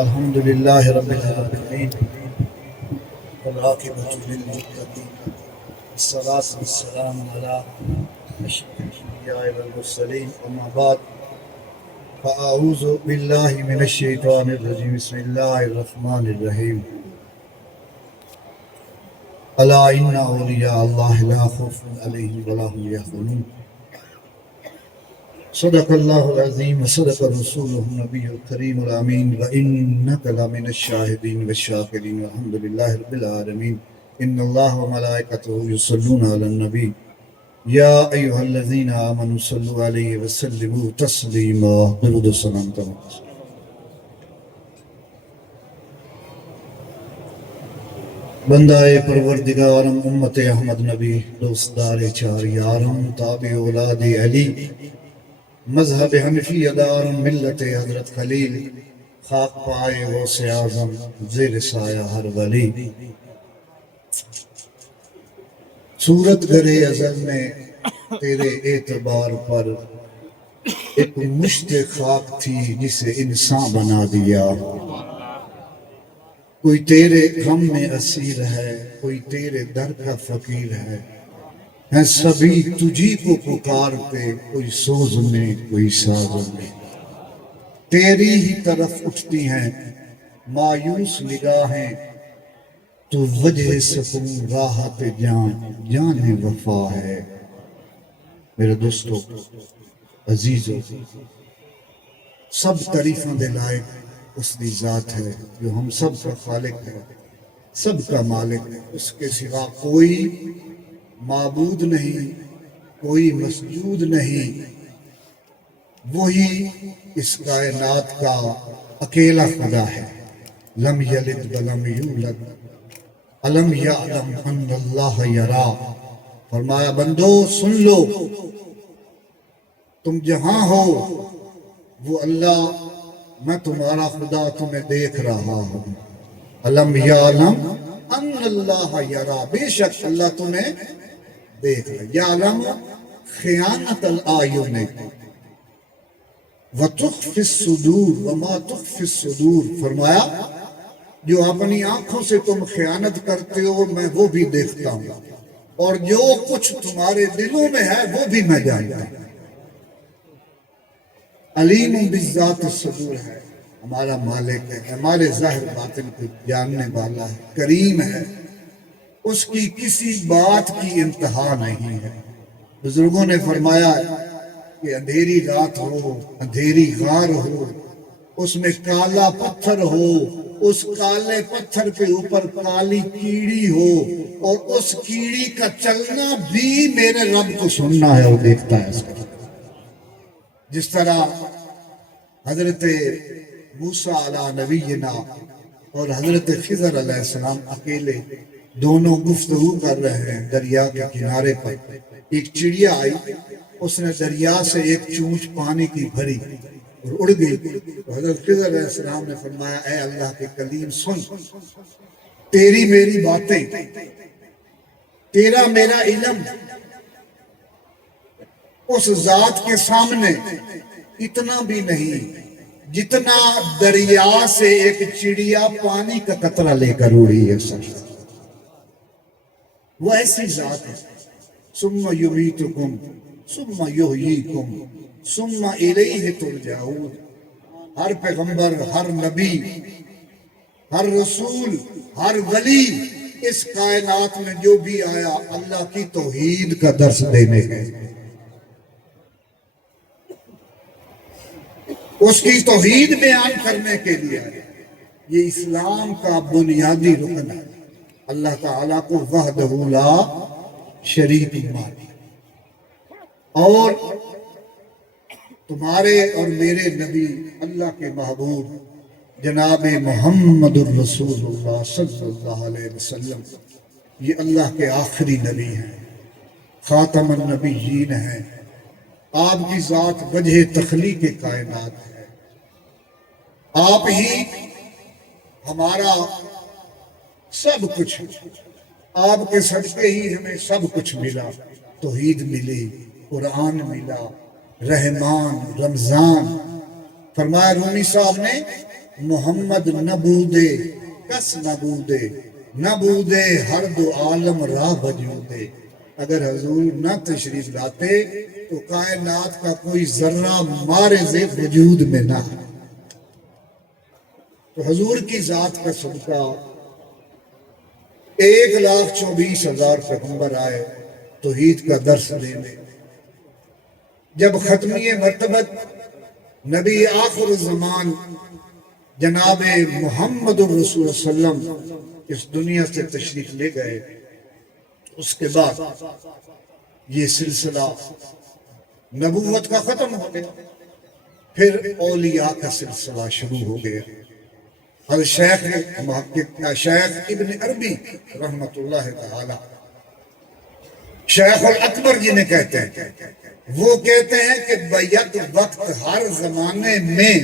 الحمد لله رب العالمين والعاقبة للمتقين والصلاة والسلام على أشرف الأنبياء والمرسلين أما بعد فأعوذ بالله من الشيطان الرجيم بسم الله الرحمن الرحيم ألا إن أولياء الله لا خوف عليهم ولا هم يحزنون صدق الله العظيم وصدق رسوله النبي الكريم الأمين وإنك لمن الشاهدين والشاكرين والحمد لله رب العالمين إن الله وملائكته يصلون على النبي يا أيها الذين آمنوا صلوا عليه وسلموا تسليما درود و سلام تمام بندائے پروردگارم امت احمد نبی دوستدار چار یارم تابع اولاد علی مذہب حنفی دارم ملت حضرت خلیل خاک پائے غوث اعظم زیر سایہ ہر ولی صورت گرے ازل میں تیرے اعتبار پر ایک مشت خاک تھی جسے انسان بنا دیا کوئی تیرے غم میں اسیر ہے کوئی تیرے در کا فقیر ہے ہیں سبھی تجھی کو پکارتے کوئی سوز میں کوئی ساز میں تیری ہی طرف اٹھتی ہیں مایوس نگاہیں تو وجہ سکون راحت جان وفا ہے میرے دوستو عزیزو سب تعریفاں دے لائق اس دی ذات ہے جو ہم سب کا خالق ہے سب کا مالک ہے اس کے سوا کوئی معبود نہیں کوئی مسجود نہیں وہی اس کائنات کا اکیلا خدا ہے لم یلد ولم یولد الم یعلم ان اللہ یرا فرمایا بندو سن لو تم جہاں ہو وہ اللہ میں تمہارا خدا تمہیں دیکھ رہا ہوں الم یعلم ان اللہ یرا بے شک اللہ تمہیں دیکھ رہا یعلم خیانت الآیون وَتُخْفِ الصُّدُورِ وَمَا تُخْفِ الصُّدُورِ فرمایا جو اپنی آنکھوں سے تم خیانت کرتے ہو میں وہ بھی دیکھتا ہوں اور جو کچھ تمہارے دلوں میں ہے وہ بھی میں جانتا ہوں علیم بالذات الصدور ہے ہمارا مالک ہے ہمارے ظاہر باطن کو جاننے والا ہے کریم ہے اس کی کسی بات کی انتہا نہیں ہے بزرگوں نے فرمایا کہ اندھیری رات ہو اندھیری غار ہو اس میں کالا پتھر ہو اس کالے پتھر کے اوپر کالی کیڑی ہو اور اس کیڑی کا چلنا بھی میرے رب کو سننا ہے اور دیکھتا ہے اس کو جس طرح حضرت موسیٰ علیہ نبینا اور حضرت خضر علیہ السلام اکیلے دونوں گفتگو کر رہے ہیں دریا کے کنارے پر ایک چڑیا آئی اس نے دریا سے ایک چونچ پانی کی بھری اور اڑ گئی تو حضرت خضر علیہ السلام نے فرمایا اے اللہ کے کلیم سن تیری میری باتیں تیرا میرا علم اس ذات کے سامنے اتنا بھی نہیں جتنا دریا سے ایک چڑیا پانی کا قطرہ لے کر اڑی ہے سر وہ ایسی ذات ہے ثم یمیتکم ثم یحییکم ثم الیہ ترجعون ہر پیغمبر ہر نبی ہر رسول ہر ولی اس کائنات میں جو بھی آیا اللہ کی توحید کا درس دینے گئے اس کی توحید بیان کرنے کے لیے یہ اسلام کا بنیادی رکن ہے اللہ تعالیٰ کو وحدہ لا شریک مانی اور تمہارے اور میرے نبی اللہ کے محبوب جناب محمد الرسول اللہ صلی اللہ علیہ وسلم یہ اللہ کے آخری نبی ہیں خاتم النبیین ہیں آپ کی ذات وجہ تخلیق کائنات ہے آپ ہی ہمارا سب کچھ آپ کے صدقے ہی ہمیں سب کچھ ملا توحید ملی قرآن ملا رحمان رمضان فرمایا رومی صاحب نے محمد نبودے کس نبودے نبودے ہر دو عالم راہ وجودے. اگر حضور نہ تشریف لاتے تو کائنات کا کوئی ذرہ مارز وجود میں نہ. تو حضور کی ذات کا صدقہ 1,24,000 پیغمبر آئے توحید کا درس دینے. جب ختمی مرتبت نبی آخر الزمان جناب محمد الرسول صلی اللہ علیہ وسلم اس دنیا سے تشریف لے گئے، اس کے بعد یہ سلسلہ نبوت کا ختم ہو گیا. پھر اولیاء کا سلسلہ شروع ہو گیا. حضرت شیخ محقق شیخ ابن عربی رحمت اللہ تعالی شیخ الاکبر جنہیں کہتے ہیں، وہ کہتے ہیں کہ بیک وقت ہر زمانے میں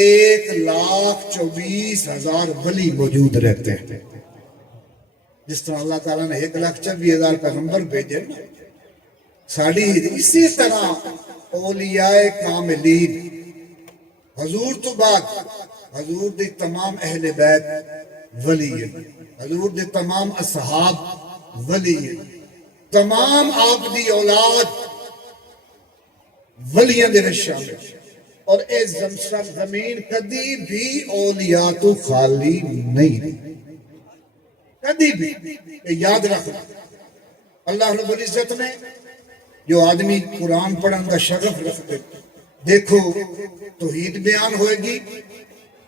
1,24,000 ولی موجود رہتے ہیں. جس طرح اللہ تعالیٰ نے 1,24,000 پیغمبر بھیجے، ساڑی اسی طرح اولیاء کاملین حضور تو بعد حضور دی تمام اہل بیت ولی ہیں، حضور دی تمام اصحاب ولی ہیں، تمام آپ دی اولاد ولیاں دے میں شامل. اور اے زمین کدی بھی اولیاء تو خالی نہیں رہی، کدی بھی. یاد رکھنا اللہ رب العزت نے جو آدمی قرآن پڑھن کا شغف رکھتے، دیکھو توحید بیان ہوئے گی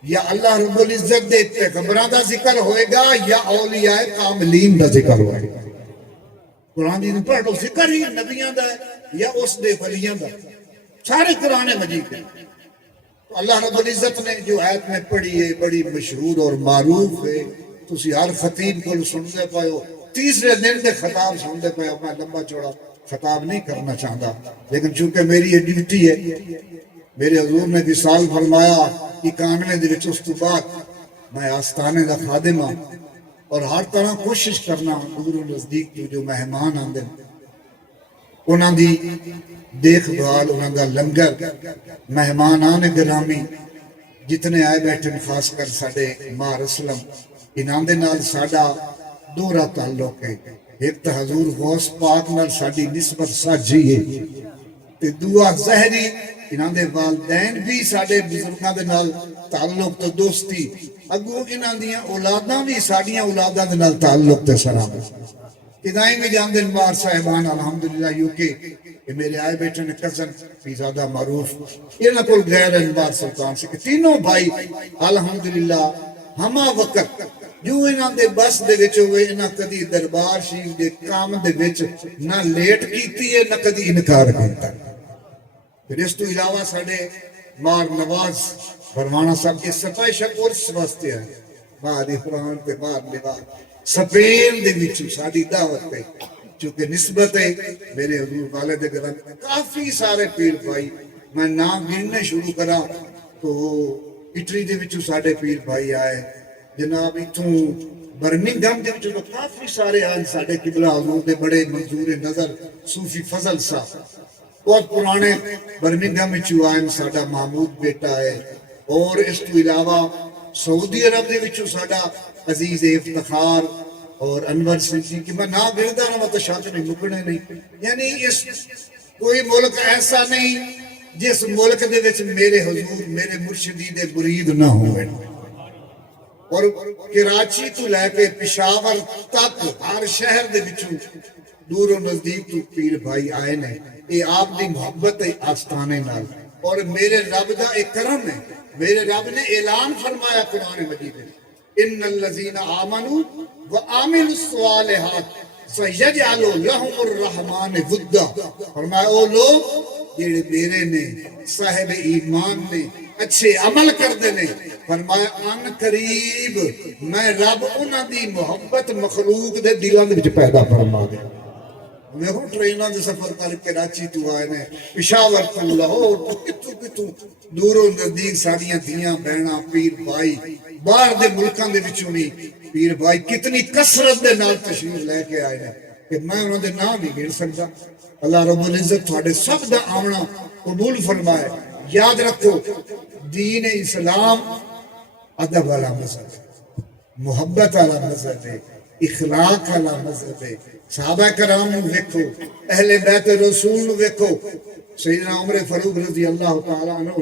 یا اللہ رب العزت دے پیغمبراں دا ذکر ہوئے گا یا اولیاء کاملین دا ذکر ہوئے گا. قرآن دی پڑھ لو، ذکر ہی نبیاں دا یا اس دے ولیاں دا، سارے قرآن مجید ہیں. اللہ رب العزت نے جو آیت میں پڑھی ہے بڑی مشہور اور معروف ہے، تسی ہر خطیب کو سنتے پائے ہو، تیسرے دن دے خطاب سنتے پائے ہو. میں لمبا چوڑا خطاب نہیں کرنا چاہتا، لیکن چونکہ میری یہ ڈیوٹی ہے، میرے حضور نے وصال فرمایا 91 دے وچ، اس تو بعد میں آستانے دا خادم ہاں اور ہر طرح کوشش کرنا دور و نزدیک جو مہمان آندے انہاں دی دیکھ بھال، انہاں دا لنگر، مہمانان گرامی جتنے آئے بیٹھے خاص کر ساڈے ماں اسلم، انہاں دے نال ساڈا دورا تعلق ہے. ایک تو حضور غوث پاک نال ساڈی نسبت ساجھی ہے، تے دعا زہری انہاں دے والدین بھی ساڈے بزرگاں دے نال تعلق تو دوستی، اگوں انہاں دیاں اولاداں بھی ساڈیاں اولاداں دے نال تعلق تے سلام. ادائیں میں جان دن مار صاحبان الحمدللہ UK، یہ میرے آئے بیٹھے نے کزن پیزادہ معروف، یہ نہ کل غیر انبار سلطان سے کہ تینوں بھائی الحمدللہ ہما وقت جو انہاں دے بس دے وچ ہوئے، انہاں کدی دربار شریف دے کام دے وچ نہ لیٹ کیتی ہے نہ کدی انکار کیتا. پھر اس تو علاوہ ساڑے مار نواز فرمانا صاحب کے سپائشہ کورس واسطے ہے، ماری قرآن تے مار نواز سپین دے وچو ساڑی دعوت پہ چونکہ نسبت ہے میرے حضور والد گرم کافی سارے پیر بھائی. میں نام گننے شروع کرا تو اٹلی دے وچو ساڑے پیر بھائی آئے، جناب اتھوں برمنگھم دے وچوں کافی سارے آن ساڑے قبلہ حضور دے بڑے منظور نظر صوفی فضل صاحب بہت پرانے برمنگھم وچوں آئے، ساڑا محمود بیٹا ہے. اور اس تو علاوہ سعودی عرب دے وچوں ساڑا عزیز افتخار اور انور سنجھی کی میں نہ گردہ نہ متشاکر نہیں مکنے نہیں. یعنی اس کوئی ملک ایسا نہیں جس ملک دے وچ میرے حضور میرے مرشدی دے مرید نہ ہوئے. اور کراچی تو لے کے پشاور تک ہر شہر دے وچوں دور و نزدیک تو پیر بھائی آئے نے. یہ آپ دی محبت ہے آستانے نال، اور میرے رب دا ایک کرم ہے. میرے رب نے اعلان فرمایا قرآن مجید میں، ان الذین آمنوا وعملوا الصالحات سیجعل لهم الرحمن ودا. فرمایا او لوگ جڑے میرے نے صاحب ایمان نے اچھے عمل کردے نے، فرمایا ان قریب میں رب انہاں دی محبت مخلوق دے دلاں دے وچ پیدا فرما دے. میں ہوں ٹرینوں دے سفر کر کراچی تو آئے نے، پشاور تو لاہور تو کتوں دور و نزدیک ساڑیاں دیاں بہناں پیر بھائی باہر دے ملکاں دے وچوں نہیں پیر بھائی کتنی کثرت دے نال تشریف لے کے آئے نے کہ میں انہوں دے نام نہیں گن سکتا. اللہ رب العزت تھوڑے سب دا آمنا قبول فرمائے. یاد رکھو دین اسلام ادب والا مذہب ہے، محبت والا مذہب ہے، اخلاق والا مذہب ہے۔ صحابہ کرام نو ویکھو، اہل بیت رسول نو ویکھو۔ سیدنا عمر فاروق رضی اللہ تعالی عنہ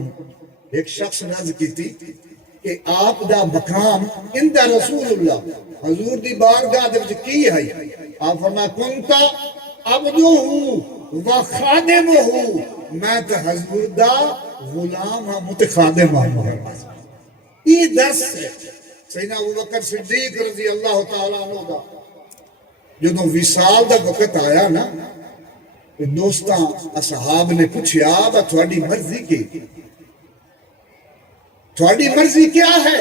ایک شخص نے عرض کی کہ آپ دا مقام عند رسول اللہ، حضور دی بارگاہ دے وچ کی ہے؟ آپ فرمایا کنتا عبدہ و خادمہ، میں تو حضور دا غلام ہاں متخادم ہاں۔ یہ درس ہے سیدنا ابوبکر صدیق رضی اللہ تعالی عنہ دا جدوں وصال دا وقت آیا نا، دوستاں اصحاب نے پوچھیا با تھوڑی مرضی کی، تھوڑی مرضی کیا ہے،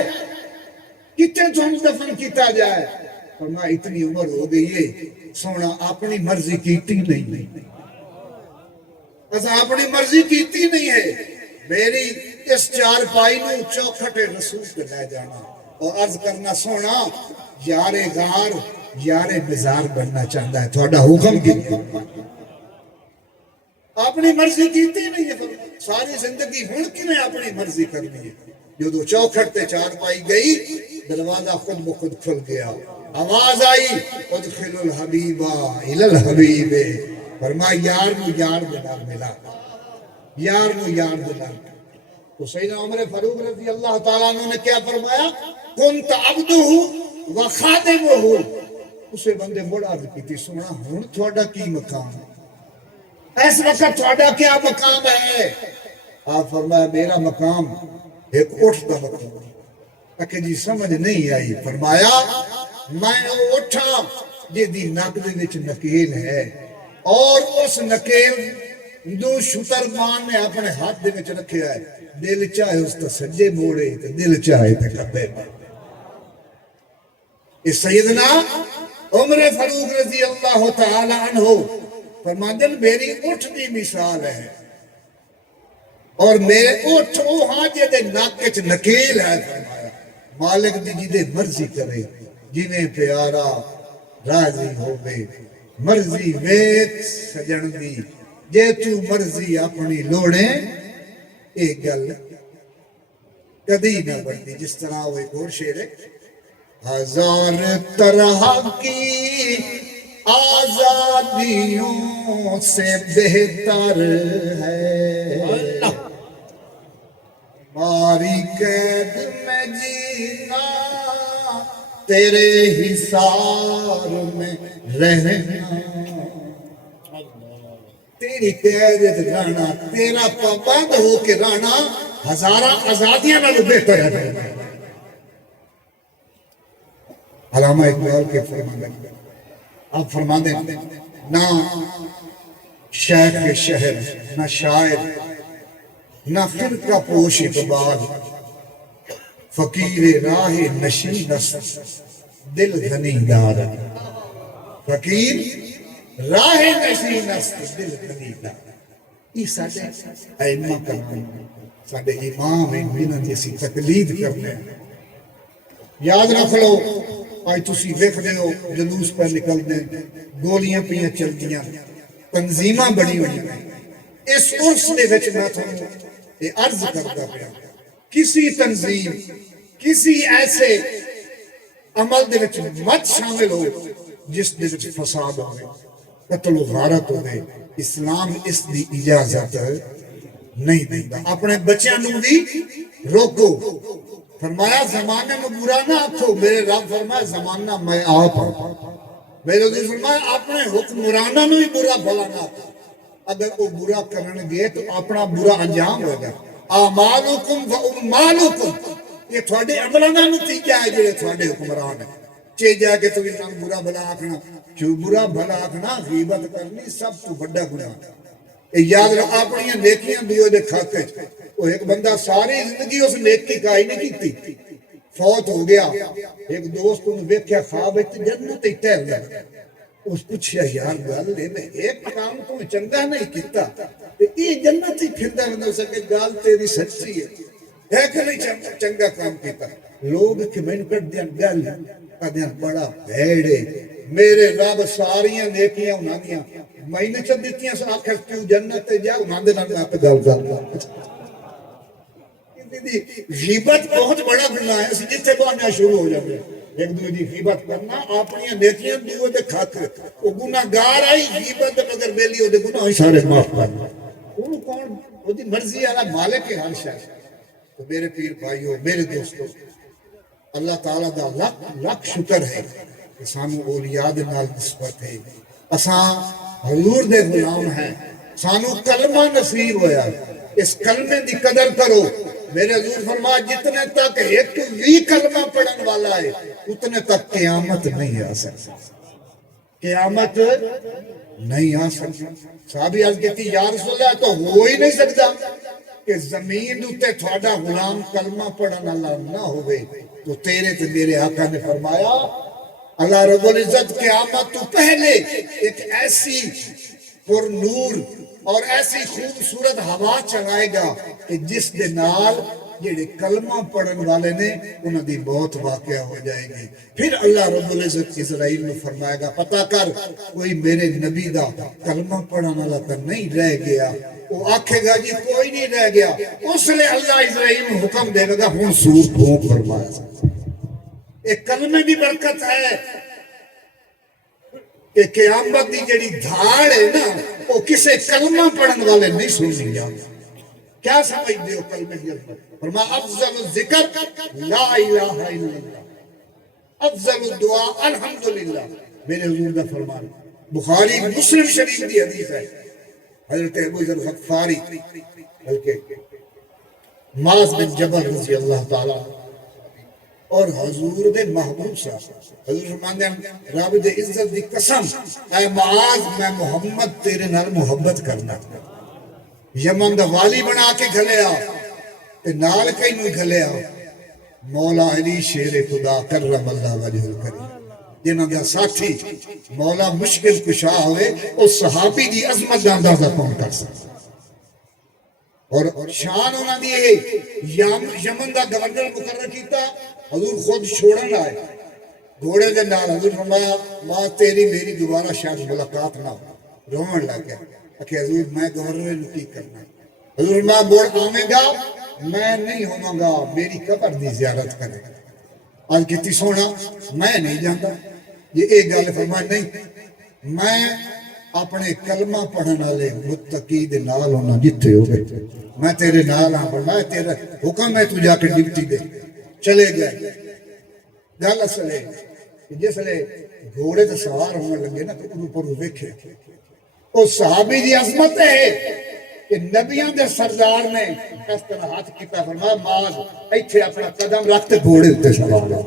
کتنے تھوڑی دفن کیتا جائے؟ فرمایا اتنی عمر ہو گئی ہے سونا اپنی مرضی کیتی نہیں، ایسا اپنی مرضی کیتی نہیں ہے، میری اس چار پائی نو چوکھٹ رسول کے لے جانا اور عرض کرنا سونا یار غار یار مزار بننا چاہتا ہے، تھوڑا حکم کی اپنی مرضی کیتی نہیں ہے۔ ساری زندگی ہن کیویں اپنی مرضی کرنی ہے؟ جو چوکھٹ تے چار پائی گئی دروازہ خود بخود کھل گیا، آواز آئی ادخل الحبیبا الی الحبیب، فرمایا یار نو یار دے نال ملا، یار نو یار دے نال۔ تو سیدنا عمر فاروق رضی اللہ تعالیٰ عنہ نے کیا فرمایا؟ کنت عبدہ و خادمہ، اسے بندے بڑا عرض کی تھی سونا ہن تھوڑا کی مقام ہے، اس وقت تھوڑا کیا مقام ہے؟ آپ فرمایا میرا مقام ایک اٹھ دا مقام ہے۔ کہ جی سمجھ نہیں آئی۔ فرمایا میں اٹھا جدی نک دے وچ نکیل ہے اور اس نکیل دو شتر مان نے اپنے ہاتھ دے وچ رکھیا ہے، دل چاہے اس تو سجے موڑے تے دل چاہے تے کھبے موڑے۔ اس سیدنا عمر فاروق رضی اللہ تعالی عنہ فرماندن میری اٹھ دی مثال ہے اور میرے اٹھ او ہاں جدے نک وچ نکیل ہے، فرمایا مالک دی جدے مرضی کرے جنہیں پیارا راضی ہوگے، مرضی ویک سجن دی جے تو مرضی اپنی لوڑیں، ایک گل کدی نہ بڑھتی۔ جس طرح وہ ایک اور شعر ہے، ہزار طرح کی آزادیوں سے بہتر ہے ہماری قید میں جینا، تیرے حصار میں رہنا، تیری قید رہنا، تیرا پابند ہو کے رہنا ہزارہ آزادیاں نال بہتر ہے۔ علامہ اقبال کے فرمانے آپ فرمانے نہ شیخ کے شہر، نہ شاعر، نہ فرقہ پوش اقبال، فقیر راہ نشین است دل گھنی دار، فقیر راہ نشین است دل گھنی دار۔ یہ ساڑھے ائمہ کرنے، ساڑھے امام انہوں جیسی تقلید کرنے۔ یاد رکھ لو آج تسی دیکھ دے ہو جلوس پر نکل دیں، گولیاں پیاں چل دیاں، تنظیمہ بڑی ہوئی ہیں۔ اس عرص دے وچ نہ تھانوں یہ عرض کرتا پیا کسی تنظیم، کسی ایسے عمل دے وچ مت شامل ہو جس دے وچ فساد ہوئے، قتل و غارت ہوئے۔ اسلام اس دی اجازت نہیں دیتا۔ اپنے بچیاں نوں بھی روکو۔ فرمایا زمانے میں برا نہ آکھو، میرے رب فرمایا زمانہ میں آپ ہوں۔ میرے رب فرمایا اپنے حکمرانہ نوں ہی برا بھلا نہ آکھو، اگر وہ برا کرنے گئے تو اپنا برا انجام ہوگا۔ اعمالکم و امالکم، یہ تھوڑے عملانہ نتیجہ ہے جو تھوڑے حکمران ہے۔ چے جا کے تو انسان برا بھلا آکھنا، جو برا بھلا آکھنا غیبت کرنی سب تو بڑا گناہ۔ یاد رکھ اپنی نیکیاں دیو دے کھاتے، وہ ایک بندہ ساری زندگی اس نیکی کا ہی نہیں کیتی، فوت ہو گیا۔ ایک دوست انہوں ویکھیا خواب ہے جنت ہی ٹہل گیا، اس پوچھیا یار گل ہے میں ایک کام تو چنگا نہیں کیتا یہ جنت ہی پھردا بندہ سکے، گل تیری سچی ہے کہ نہیں چنگا کام کیتا؟ لوگ کمنٹ کر دیاں گل کدیاں بڑا بھیڑے، میرے رب ساریاں نیکیاں انہاں دیاں میں نے چ دتیاں آخر کیوں جنت تے جا انہاں دے نال میں گل کر غیبت بہت بڑا گناہ ہے، جتنے بہانے شروع ہو جاتے ہیں ایک دوسرے کی غیبت کرنا، اپنی نیکیاں دوسرے دے خاطر وہ گناہگار آئی غیبت مگر بیلی وہ گناہ سارے معاف کرنا، وہ کون وہ دی مرضی والا مالک ہے ہر شے۔ تو میرے پیر بھائیو، میرے دوستو، اللہ تعالیٰ دا لاکھ شکر ہے کہ سانو اولیاء دے نال نسبت ہے، اساں حضور دے غلام ہیں، سانو کلمہ نصیب ہویا، اس کلمے دی قدر کرو۔ میرے حضور فرما جتنے تک ایک بھی کلمہ پڑھن والا ہے اتنے تک قیامت نہیں آ سکتی، قیامت نہیں آ سکتی۔ صحابی عرض کہتی یا رسول اللہ تو ہو ہی نہیں سکتا کہ زمین اتے تھوڑا غلام کلمہ پڑھن والا نہ ہوئے، تو تیرے تے میرے آقا نے فرمایا اللہ رب العزت قیامت تو پہلے ایک ایسی پر نور اور ایسی خوبصورت ہوا چلائے گا کہ جس دے نال جڑے کلمہ پڑھن والے نے انہوں دی بہت واقعہ ہو جائے گی۔ پھر اللہ رب العزت اسرائیل میں فرمائے گا پتہ کر کوئی میرے نبی دا کلمہ پڑھن والا تو نہیں رہ گیا، وہ آکھے گا جی کوئی نہیں رہ گیا، اس لئے اللہ اسرائیل میں حکم دے گا ہوں سور پھونک فرمایا۔ ایک کلمے بھی برکت ہے کہ قیامت دی جڑی دھاڑ ہے نا وہ کسے کلمہ پڑھن والے نہیں سنی جاتا۔ کیا سمجھ دیو کلمہ کی عظمت؟ فرما افضل الذکر لا الہ الا اللہ، افضل الدعاء الحمدللہ۔ میرے حضور کا فرمان بخاری مسلم شریف کی حدیث ہے، حضرت ابو ذر غفاری بلکہ معاذ بن جبل رضی اللہ تعالیٰ اور حضور دے محبوب صاحب حضور فرماندے ہیں رب دے عزت دی قسم اے معاذ میں محمد تیرے نال محبت کرنا، یمن دا والی بنا کے گھلیا تے نال کئی نو گھلیا مولا علی شیر خدا کرم اللہ وجہ الکریم، جنہاں دا ساتھی مولا مشکل کشا ہوئے اس صحابی دی عظمت دا اندازہ کون کر سکتا، اور شان ہونا دیئے یمن دا گورنر مقرر کیتا، حضور خود چھوڑن آئے گھوڑے دے نال، حضور فرمایا ماں تیری میری دوبارہ شاید ملاقات نہ ہو، رومن لگ گیا کہ حضور میں گورنر نے کی کرنا، حضور فرمایا بوڑ آمیں گا میں نہیں ہوں گا، میری قبر دی زیارت کرے گا۔ آج کتی سونا میں نہیں جانتا، یہ ایک گل فرمایا نہیں میں اپنے کلمہ پڑھن والے متقی دے نال ہونا جتھے ہو گئے، میں تیرے نال ہاں، فرمایا تیرا حکم ہے تو جا کے ڈپٹی دے، چلے گئے۔ گل اصل ہے جس لئے گھوڑے تے سوار ہونے لگے نا تو اوپر ویکھے اس صحابی دی عظمت ہے کہ نبیوں دے سردار نے اس طرح ہاتھ کیتا، فرمایا معاذ ایتھے اپنا قدم رکھتے گھوڑے تے سوار ہو۔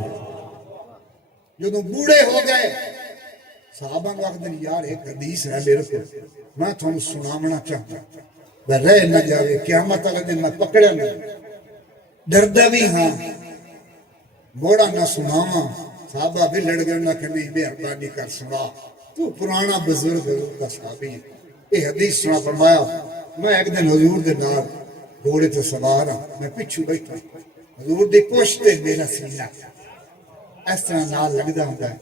جدوں بوڑھے ہو گئے صحابہ کو آخدن یار ایک حدیث ہے میرے کو میں تھوڑا سناونا چاہتا میں رہ نہ جاوے قیامت والے دن میں پکڑا نہیں، ڈردہ بھی ہاں موڑا نہ سناواں، صحابہ بھی لڑ گئے نہ کہ نہیں مہربانی کر سنا، تو پرانا بزرگ حضور کا صحابی ہے، یہ حدیث سنا۔ فرمایا میں ایک دن حضور دے نال گھوڑے تے سوار ہاں، میں پچھو بیٹھا حضور دی پشتے میرا سینہ اس طرح نال لگدا ہوندا ہے،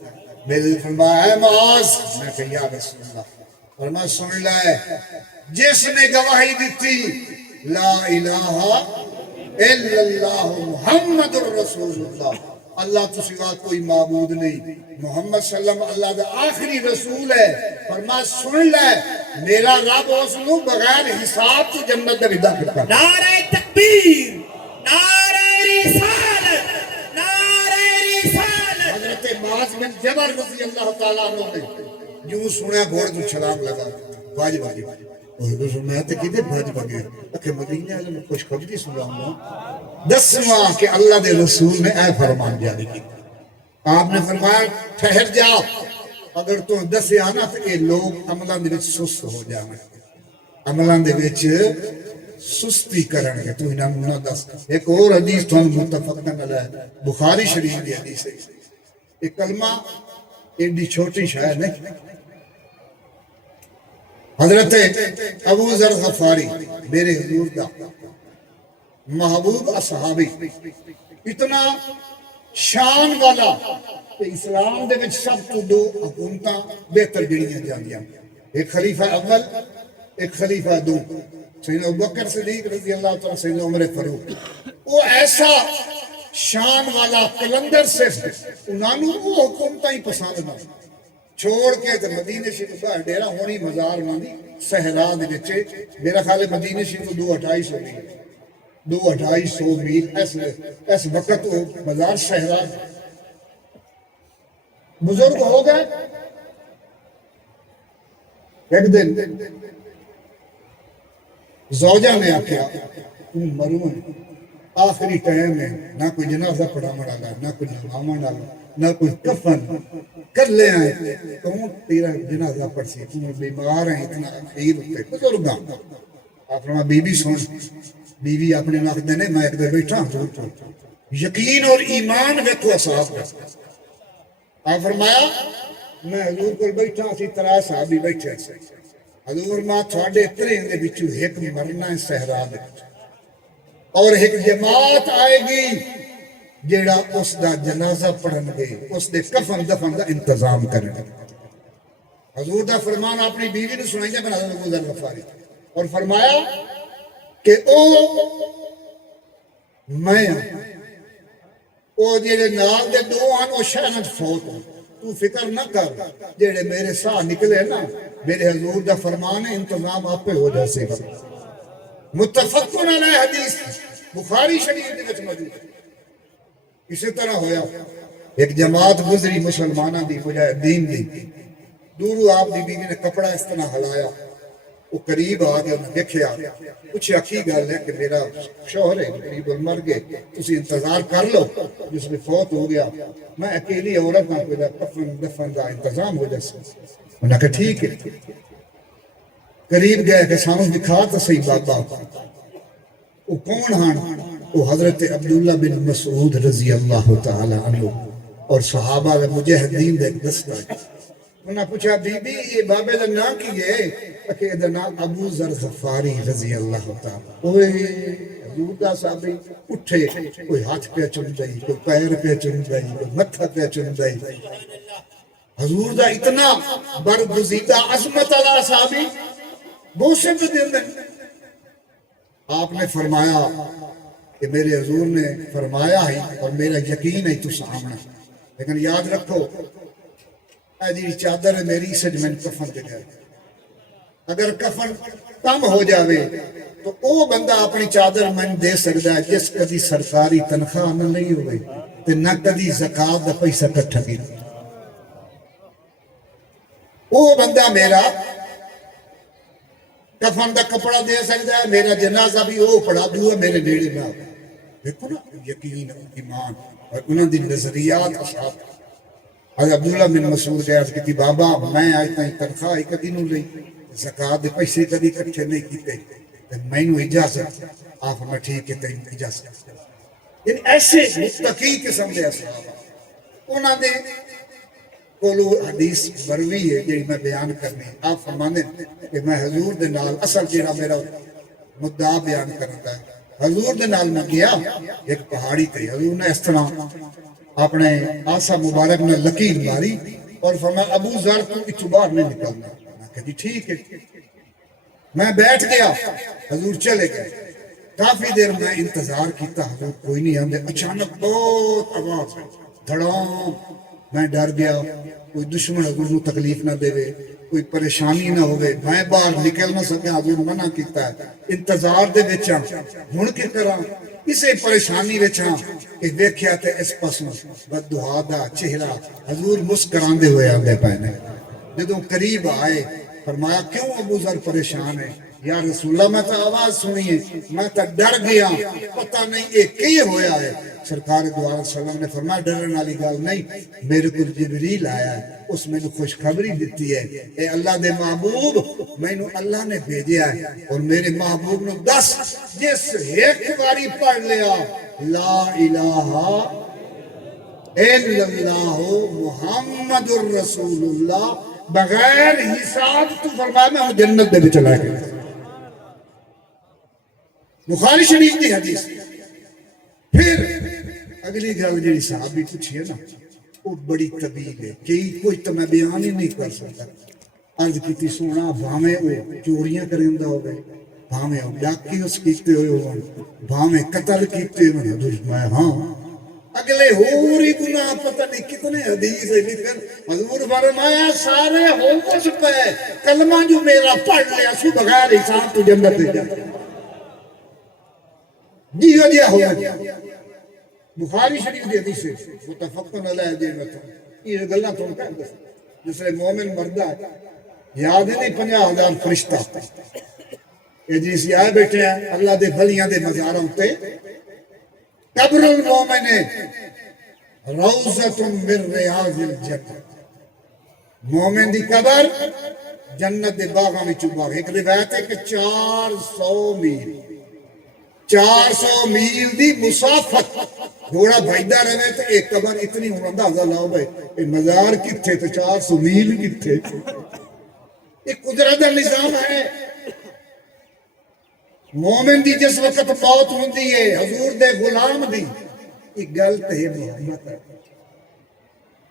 میرے فرمایا اے معاذ، میں کہا یا رسول اللہ، فرمایا سن لائے جس نے گواہی دیتی لا الہ الا اللہ محمد الرسول اللہ، اللہ تو سوا کوئی معبود نہیں، محمد صلی اللہ علیہ وسلم اللہ دا آخری رسول ہے، فرمایا سن لے میرا رب اس نو بغیر حساب تو جنت میں داخل کرتا۔ نعرہ تکبیر، نعرہ رسالت، نعرہ رسالت۔ حضرت معاذ بن جبل رضی اللہ تعالیٰ عنہ نے یوں سنیا گھوڑے تو چھلانگ لگا باج باجی حضور فرمایا تے کدے بھاج بگے کہ مدینے والے میں خوش خبری سناؤں دسواں کہ اللہ دے رسول نے اے فرمان جاری کی، آپ نے فرمایا ٹھہر جا، اگر تو دسے آنا تو یہ لوگ عملان دے وچ سست ہو جانا، عملان دے وچ سستی کرن گے، تو انہاں نہ دس۔ ایک اور حدیث تو متفقن علیہ بخاری شریف دی حدیث ہے، ایک کلمہ ایڈی چھوٹی شاید نہیں، حضرت ابو ذر غفاری میرے حضور دا محبوب اصحابی اتنا شان والا کہ اسلام دے وچ سب تو دو حکومتاں بہتر گنیاں جاندیاں، ایک خلیفہ اول ایک خلیفہ دو، سیدنا ابوبکر صدیق رضی اللہ تعالیٰ، سیدنا عمر فاروق۔ وہ ایسا شان والا کلندر صرف انہوں وہ حکومتیں ہی پسند نہ چھوڑ کے تے مدینے شریف باہر ڈیرا ہونی مزار انہوں دی صحرا دے وچ میرا خیال ہے مدینے شریف کو 2-250 میل 2-250 میل اس وقت وہ مزار صحرا بزرگ ہو گئے ایک دن زوجہ نے آکھیا تم مرو ہے آخری ٹائم ہے نہ کوئی جنازہ پڑھاون والا نہ کوئی نماون والا نہ کوئی کفن کر لے آئے کون تیرا جنازہ پڑھ سی تم بیمار ہیں اتنا اخیر ہوتے بزرگاں آپ فرما بی بی سن بیوی اپنے نقد نے میں ایک دن بیٹھا ہوں یقین اور ایمان ویکھو اصحاب کا آپ فرمایا میں حضور کو بیٹھا اسی طرح صحابی بیٹھے حضور ماں تھوڑے اتنے دے وچوں ایک مرنا ہے صحرا دے اور ایک جماعت آئے گی جیڑا اس دا جنازہ پڑھن گے اس دے کفن دفن دا انتظام کریں گے حضور دا فرمان اپنی بیوی نے سنائیں گے بنا حضرت ابو ذر غفاری اور فرمایا کہ او میں او جیڑے نال دے دو آن او شہنت فوت ہوں تو فکر نہ کر جیڑے میرے ساہ نکلے نا میرے حضور دا فرمان انتظام آپ پہ ہو جیسے گا متفقن علیہ حدیث بخاری شریف دے وچ موجود ہے اسی طرح ہویا ایک جماعت گزری مسلمانہ دی مجاہدین دی دورو آپ دی بیوی نے کپڑا اس طرح ہلایا وہ قریب آ گیا انہیں دیکھیا پوچھا کی گل ہے کہ میرا شوہر ہے قریب مر گئے تسی انتظار کر لو جس میں فوت ہو گیا میں اکیلی عورت نہ کوئی کفن دفن دا انتظام ہو جیسے انہوں نے کہا ٹھیک ہے قریب گئے کہ سانوں دکھا تو صحیح بابا وہ کون ہاں وہ حضرت عبداللہ بن مسعود رضی اللہ تعالی عنہ اور صحابہ مجاہدین دے ایک دستہ ہے انہوں نے پوچھا بی بی یہ بابے دا نام کی ہے کہ یہ نام ابو ذر غفاری رضی اللہ تعالی اوہ حضور دا صحابی اٹھے کوئی ہاتھ پہ چن دائی کوئی پیر پہ چن دائی کوئی متھا پہ چن دائی حضور دا اتنا برگزیدہ عظمت اللہ صحابی بوسے پہ دل دیں آپ نے فرمایا کہ میرے حضور نے فرمایا ہے اور میرا یقین ہے تو سامنا لیکن یاد رکھو اے جی چادر ہے میری سج میں کفن دے گئے اگر کفن کم ہو جاوے تو او بندہ اپنی چادر میں دے سکتا ہے جس کدی سرکاری تنخواہ نہ نہیں ہوئے تے نہ کدی زکاة دا پیسہ کٹھا گی او بندہ میرا کفن دا کپڑا دے سکتا ہے میرا جنازہ بھی او پڑھا دوں میرے نیڑے میں دیکھو نا یقین ایمان اور انہوں دی نظریات اصحاب حضرت عبداللہ بن مسعود نے عرض کی بابا میں آج تائیں تنخواہ ہی کدی نو لئی زکاة دے پیسے کدی کٹھے نہیں کیتے میں نو اجازت آپ میں ٹھیک ہے تائیں اجازت یعنی ایسے متقی قسم دے اصحاب انہوں نے کولو حدیث بروی ہے جی میں بیان کرنی آپ فرمانے کہ میں حضور دے نال اصل جیڑا میرا مدعا بیان کرتا ہے حضور دے نال میں گیا ایک پہاڑی تھی حضور نے اس طرح اپنے آسا مبارک نے لکیر ماری اور فرمایا ابو ذر کو اتو باہر نہیں نکلنا میں کہا جی ٹھیک ہے میں بیٹھ گیا حضور چلے گئے کافی دیر میں انتظار کیتا حضور کوئی نہیں آندے اچانک بہت آواز دھڑام میں ڈر گیا کوئی دشمن حضور نو تکلیف نہ دے کوئی پریشانی نہ ہوئے میں باہر نکل نہ سکیا حضور منع کیتا ہے انتظار دے وچاں ہن کے کراں اسے پریشانی وچاں کہ دیکھیا تے اس پاسوں بددعا دا چہرہ حضور مسکراندے ہوئے آندے پے نے جدوں قریب آئے فرمایا کیوں ابو ذر پریشان ہے یا رسول اللہ میں تو آواز سنی ہے میں تو ڈر گیا پتہ نہیں یہ کی ہویا ہے سرکار دو علیہ وسلم نے فرمایا ڈرن والی گل نہیں میرے کو جبریل آیا ہے اس میں نے خوشخبری دیتی ہے اے اللہ دے محبوب میں نے اللہ نے بھیجیا ہے اور میرے محبوب نے 10 جس ایک باری پڑھ لیا لا الہ الا اللہ محمد الرسول اللہ بغیر حساب تو فرمایا میں ہوں جنت دے بھی چلا گیا بخاری شریف کی حدیث پھر اگلی گل جی صحابی پوچھی ہے نا وہ بڑی طویل ہے کہ کوئی تو میں بیان ہی نہیں کر سکتا عرض کی سونا بھاویں وہ چوریاں کریندا ہوگا بھاویں ڈاکی اس کیتے ہوئے ہون بھاویں قتل کیتے ہوئے حضور فرمایا ہاں اگلے ہور ہی گناہ پتہ نہیں کتنے حدیث ہے لکھن حضور فرمایا سارے ہو اس پہ کلمہ جو میرا پڑھ لیا سو بغیر حساب تو جنت دے جائے جی ہو جیا ہوا بخاری شریف دی حدیث ہے متفقن علیہ جنت یہ گلاں تو کہہ دس جس نے مومن مردہ یاد نہیں 50,000 فرشتہ یہ جس آئے بیٹھے ہیں اللہ دے بھلیاں دے مزاروں تے قبر المومن روضۃ من ریاض الجنہ مومن دی قبر جنت دے باغاں وچ باغ ایک روایت ہے کہ 400 میل دی مسافت گھوڑا بھائیدہ رہے تو ایک قبر اتنی ہوں اندازہ لاؤ بھائی یہ مزار کتھے تو 400 میل کتھے یہ قدرت کا نظام ہے مومن دی جس وقت موت ہوندی ہے حضور دے غلام دی یہ غلط ہے محمد ہے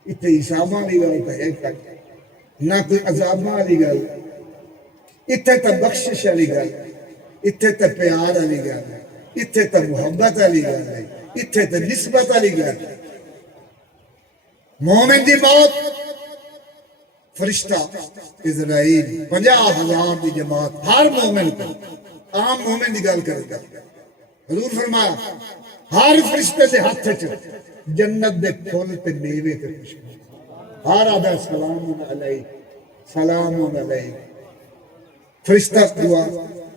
اتنے حساباں دی غلط ہے نہ کوئی عذاباں دی غلط اتنے تا بخشش والی گل اتنے تا پیار والی گل اتنے تا محبت والی گل ہے اتنے تا نسبت والی گل مومن دی موت فرشتہ اسرائیل 50,000 دی جماعت ہر مومن کو عام مومن دی گل کرے گا حضور فرمایا ہر فرشتے دے ہاتھ چ جنت دے پھول تے میوے تے خوشبو ہر آدھا سلام علیک سلام علیک فرشتہ دعا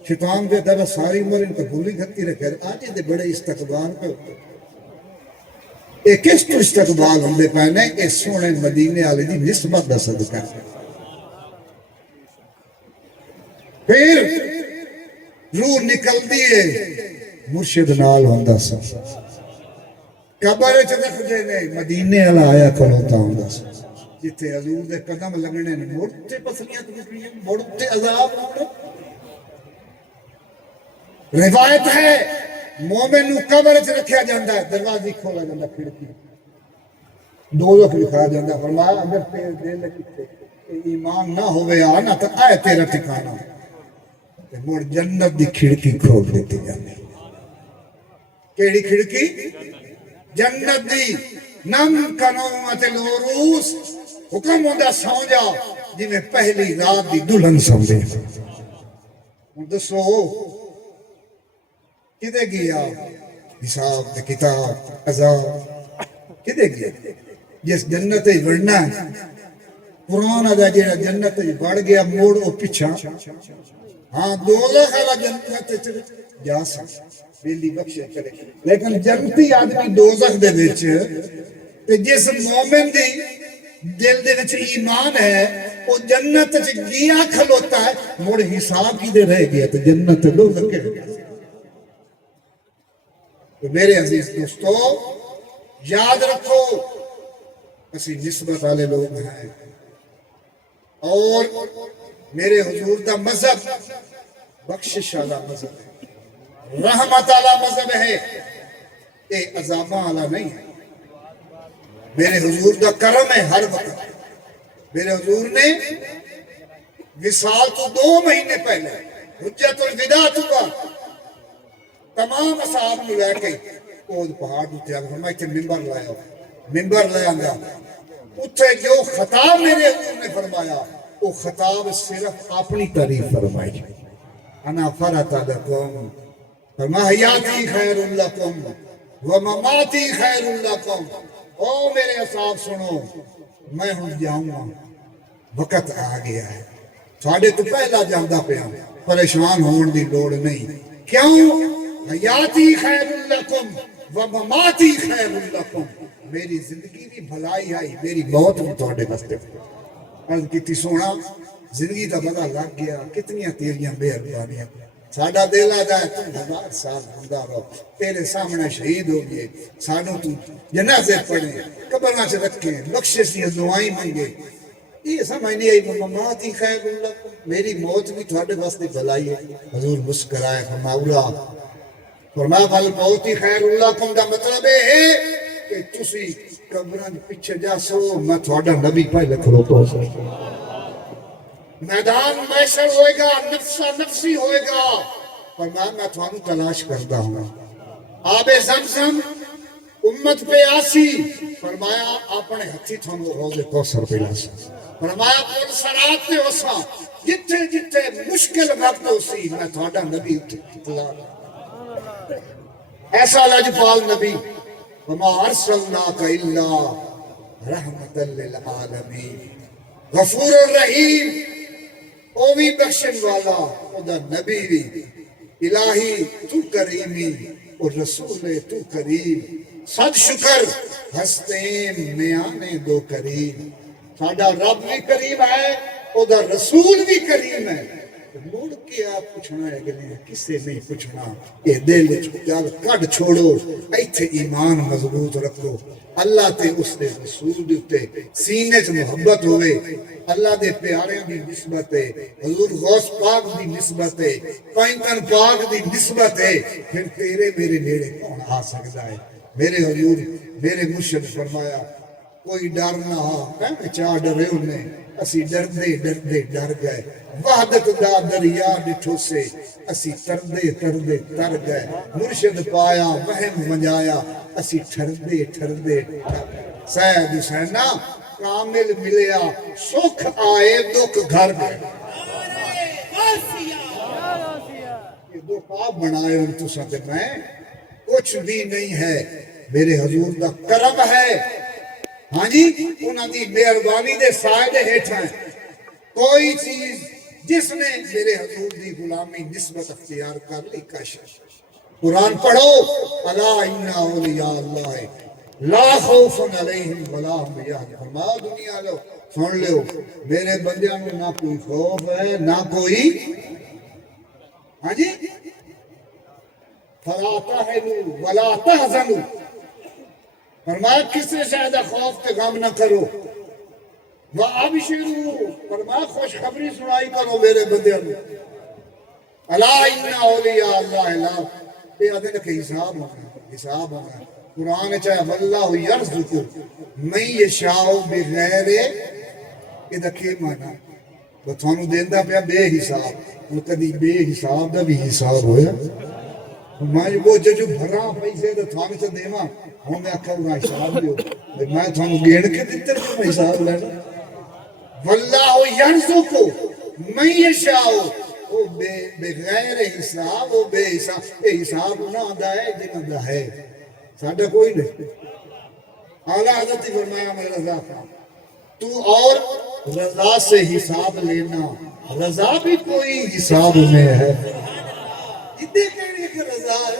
شیطان دے دبا ساری عمر ان کو بھولی گھتی رکھے آج دے بڑے استقبال پہ ایک کس تو استقبال ہم دے پہنے اس سونے مدینے والے دی نسبت دا صدقہ پھر روح نکل دیئے مرشد نال ہوندہ سا قبر چدخ دے نے مدینے والا آیا کھلوتا ہوندہ سا جتے حضور دے قدم لگنے نے مڑتے پسلیاں تو کچھ مڑتے عذاب ہوندہ روایت ہے مومن نو قبر چ رکھیا جاندہ ہے دروازی کھولا جاندہ کھڑکی دوزخ لکھا جاندہ فرمایا اگر تیر دل کتے ایمان نہ ہوئے آنا تو آئے تیرا ٹھکانا مڑ جنت دی کھڑکی کھول دیتے جاندے کیڑی کھڑکی جنت دی نم کنومت لوروس حکم ہوندہ سو جا جی میں پہلی رات دی دلہن سمجھے دسو کدے گیا حساب دے کتاب عذاب کدے گیا جس جنت بڑھنا ہے قرآن دا جیڑا جنت بڑھ گیا موڑ او پیچھا ہاں دوزخ والا جنت جا سکتا بیلی بخشے کرے لیکن جنتی آدمی دوزخ دے وچ تے جس مومن دی دل دے وچ ایمان ہے وہ جنت وچ گیا کھلوتا ہے موڑ حساب کی دے رہ گیا تو جنت دوزخ کے تو میرے عزیز دوستو یاد رکھو اسی نسبت والے لوگ ہیں اور میرے حضور دا مذہب بخشش والا مذہب ہے رحمت والا مذہب ہے یہ عذاباں والا نہیں ہے میرے حضور دا کرم ہے ہر وقت میرے حضور نے وصال تو 2 مہینے پہلے حجت الوداع تو کا تمام اصحاب نے لے کے وہ پہاڑ اتے آگے فرمایا کہ ممبر لے آنگا اتھے جو خطاب میرے حضور نے فرمایا وہ خطاب صرف اپنی تعریف فرمائی انا فرط لکم فرما حیاتی خیر لکم ومماتی خیر لکم او میرے اصحاب سنو میں ہوں جاؤں گا وقت آ گیا ہے ساڑھے تو پہلا جاندہ پہ ہوں پریشان ہون دی لوڑ نہیں کیوں حیاتی خیر لکم ومماتی خیر لکم میری زندگی بھی بھلائی آئی میری موت بھی توڑے بستے عرض کیتی سونا زندگی کا پتہ لگ گیا کتنی تیریاں بے اربانیاں ساڑھا دل آجا ہے تم 1000 سال زندہ رہو تیرے سامنے شہید ہو گئے سانوں تو جنازے پڑھیں قبروں سے رکھیں بخشش دی دعائیں مانگے یہ سمجھ نہیں آئی ممات ہی خیر اللہ میری موت بھی تھوڑے واسطے بھلائی ہے حضور مسکرائے فرمایا موت ہی خیر اللہ کم دا مطلب ہے کہ تسی قبران پیچھے جا سو میں تھوڑا نبی پہلے کھلوتا ہو میدان محشر ہوئے گا نفسا نفسی ہوئے گا فرمایا میں تھانو تلاش کرتا ہوں آب زمزم امت پہ آسی فرمایا اپنے ہتھی تھانو حوض کوثر پہ لاسی فرمایا پل سرات تے ہوسا جتھے جتھے مشکل وقت ہوسی میں تھوڑا نبی اطلاع ایسا لجپال نبی وما ارسلناک الا رحمت للعالمین غفور الرحیم او بھی بخشن والا او دا نبی بھی الہی تو کریمی اور رسول تو کریم صد شکر ہستین میانے دو کریم ساڈا رب بھی کریم ہے او دا رسول بھی کریم ہے مڑ کے آپ پوچھنا ہے کہ کسے نہیں پوچھنا یہ دل جل کڈ چھوڑو ایتھے ایمان مضبوط رکھو اللہ تے اس دے رسول دے سینے سے محبت ہوئے اللہ دے پیاریاں دی نسبت ہے حضور غوث پاک دی نسبت ہے پینتن پاک دی نسبت ہے پھر تیرے میرے نیڑے کون آ سکتا ہے میرے حضور میرے مرشد فرمایا کوئی ڈر نہ ہو کہنے چاہ ڈرے انہیں اسی ڈردے ڈردے ڈر گئے وحدت دا دریا ڈٹھو سے اسی تردے تردے تر گئے مرشد پایا وہم منجایا اسی ٹھردے ٹھردے سید حسینہ کامل ملیا سکھ آئے دکھ گھر گئے یہ دو پاپ بنائے ان تو ساتھ میں کچھ بھی نہیں ہے میرے حضور دا کرم ہے ہاں جی انہاں دی مہربانی دے سائے دے ہیٹھا ہے کوئی چیز جس نے میرے حضور دی غلامی نسبت اختیار کر لی کش قرآن پڑھو الا ان اولیاء اللہ لا خوف علیہم ولا هم یحزنون فرمایا دنیا لو سن لو میرے بندیاں میں نہ کوئی خوف ہے نہ کوئی ہاں جی فلا تهنوا ولا تحزنوا فرمایا کس سے زیادہ خوف تے غم نہ کرو وَأَبْشِرُوا فرمایا خوشخبری سنائی کرو میرے بندیاں میں الا ان اولیاء اللہ لا یہ ادھر کہ حساب ہوگا قرآن چاہے واللہ یرزق من یشاء بغیر یہ دکھے مانا وہ تھانو دیندا پیا بے حساب وہ کدی بے حساب دا بھی حساب ہویا میں وہ جو بھرا پیسے تو تھانو سے دیواں ہوں میں آکھا وہ حساب دیو میں تھانو گین کے دیتے میں حساب لینا واللہ یرزق من یشاء وہ بغیر حساب وہ بے حساب اے حساب نہ آندا ہے جنہاں دا ہے ساڈا کوئی نہیں اعلیٰ حضرت فرمایا میں رضا تھا تو اور رضا سے حساب لینا رضا بھی کوئی حساب میں ہے اتنے کہنے کہ رضا ہے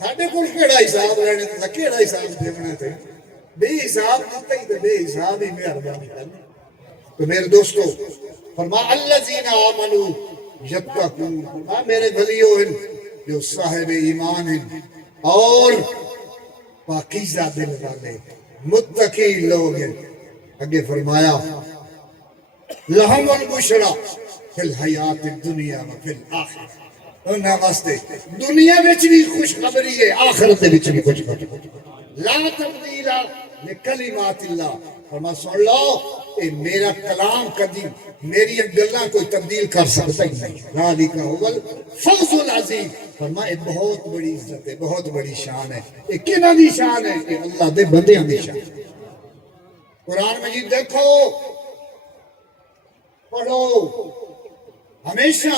ساڈے کو کیڑا حساب لینے تھا کیڑا حساب دینا تھے بے حساب دیتا ہی تو بے حساب ہی مہربانی کرنا تو میرے دوستو فرما الذین آمنوا یتقون فرما میرے بھلیوں ہیں جو صاحب ایمان ہیں اور پاکیزہ دل والے متقی لوگ ہیں آگے فرمایا لہم البشرا فی الحیات الدنیا و فی الآخرہ انہاں واسطے دنیا وچ بھی خوشخبری ہے آخرت وچ بھی خوشخبری لا تبدیل لکلمات اللہ فرما سن لو اے میرا کلام کدی میری گلاں کوئی تبدیل کر سکتا ہی نہیں ذالک هو الفوز العظیم فرما یہ بہت بڑی عزت ہے بہت بڑی شان ہے یہ کنا دی شان ہے کہ اللہ دے بندیاں دی شان قرآن مجید دیکھو پڑھو ہمیشہ